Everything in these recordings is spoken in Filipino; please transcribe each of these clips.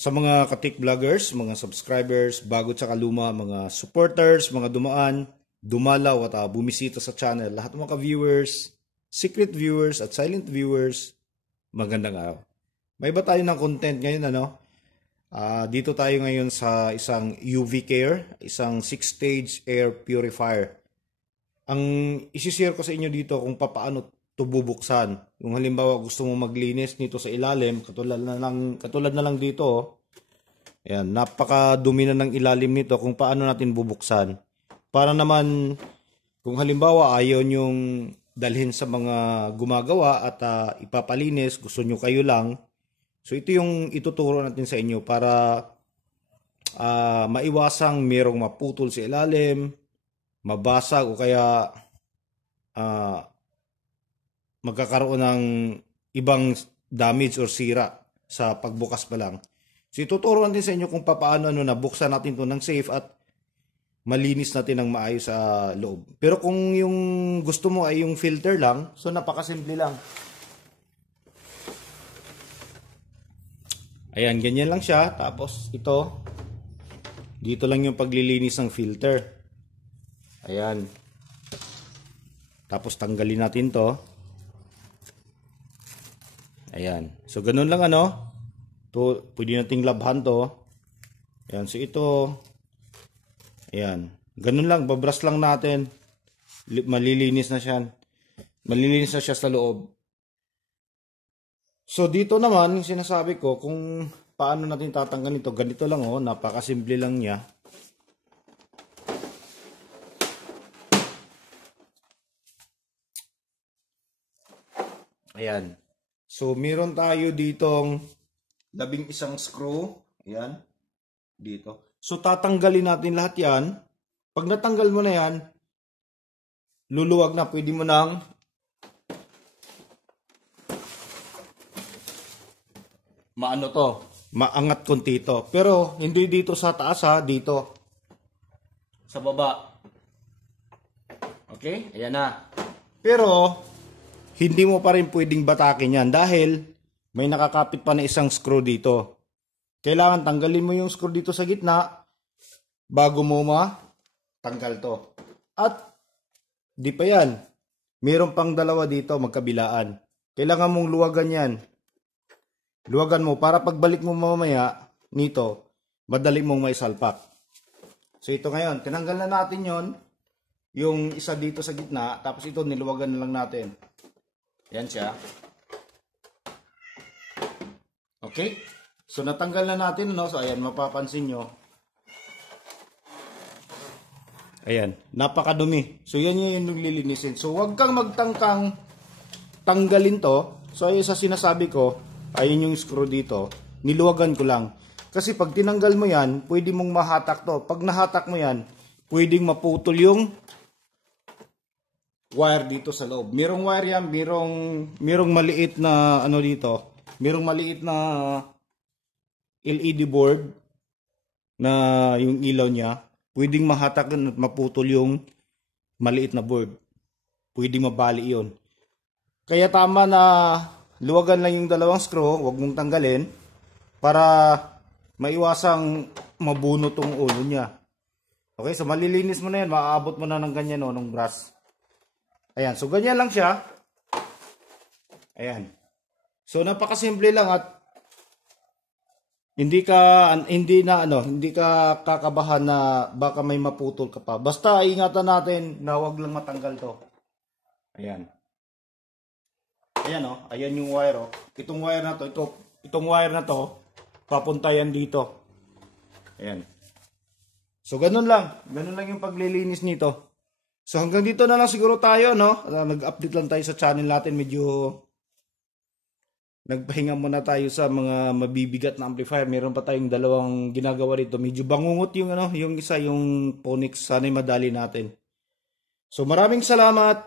Sa mga katik vloggers, mga subscribers, bago tsaka luma, mga supporters, mga dumaan, dumalaw at bumisita sa channel, lahat ng mga viewers, secret viewers at silent viewers, magandang araw. May ba tayo ng content ngayon dito tayo ngayon sa isang UV Care, isang 6-stage air purifier. Ang isi-share ko sa inyo dito kung paano ito bubuksan. Yung halimbawa gusto mo maglinis nito sa ilalim, katulad na lang dito. Ayan, napakadumi na ng ilalim nito kung paano natin bubuksan. Para naman kung halimbawa ayaw nyong dalhin sa mga gumagawa at ipapalinis, gusto nyo kayo lang. So ito yung ituturo natin sa inyo para maiwasang merong maputol sa ilalim, mabasag o kaya magkakaroon ng ibang damage or sira sa pagbukas pa lang. So ituturo natin sa inyo kung paano nabuksan natin to ng safe at malinis natin ng maayos sa loob. Pero kung yung gusto mo ay yung filter lang, so napakasimple lang. Ayan, ganyan lang siya. Tapos ito, dito lang yung paglilinis ng filter. Ayan. Tapos tanggalin natin to. Ayan. So ganun lang to, pwede nating labhan to. Ayan, so ito, ayan. Ganun lang, babras lang natin. Malilinis na siya. Malilinis na siya sa loob. So dito naman, yung sinasabi ko, kung paano natin tatanggalin ito, ganito lang napakasimple lang niya. Ayan. So meron tayo ditong 11 screw. Ayan. Dito. So tatanggalin natin lahat yan. Pag natanggal mo na yan, luluwag na. Pwede mo nang maangat konti ito. Pero hindi dito sa taas dito. Sa baba. Okay? Ayan na. Pero hindi mo pa rin pwedeng batakin yan dahil may nakakapit pa na isang screw dito. Kailangan tanggalin mo yung screw dito sa gitna bago mo matanggal to. At di pa yan. Meron pang dalawa dito magkabilaan. Kailangan mong luwagan yan. Luwagan mo para pagbalik mo mamaya nito, madali mong may salpak. So ito ngayon, tinanggal na natin yung isa dito sa gitna, tapos ito niluwagan na lang natin. Yan siya. Okay? So natanggal na natin, so ayan, mapapansin nyo. Ayan, napakadumi. So yan yung lilinisin. So wag kang magtangkang tanggalin to. So ayun sa sinasabi ko, ayun yung screw dito, niluwagan ko lang. Kasi pag tinanggal mo yan, pwede mong mahatak to. Pag nahatak mo yan, pwedeng maputol yung wire dito sa loob. Merong wire yan, merong maliit na dito. Merong maliit na LED board na yung ilaw niya. Pwedeng mahatak at maputol yung maliit na board. Pwedeng mabali yun. Kaya tama na luwagan lang yung dalawang screw, huwag mong tanggalin para maiwasang mabuno tong ulo niya. Okay, so malilinis mo na yan, maaabot mo na ng ganyan ng brush. Ayan, so ganyan lang siya. Ayan. So napakasimple lang at hindi ka kakabahan na baka may maputol ka pa. Basta ingatan natin na huwag lang matanggal to. Ayan. Ayan ayan yung wire Itong wire na to, itong wire na to, papunta yan dito. Ayan. So ganun lang yung paglilinis nito. So hanggang dito na lang siguro tayo, nag-update lang tayo sa channel natin, medyo nagpahinga muna tayo sa mga mabibigat na amplifier. Meron pa tayong dalawang ginagawa dito. Medyo bangungot yung yung isa, yung Phonics, sana'y madali natin. So maraming salamat.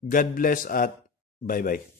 God bless at bye-bye.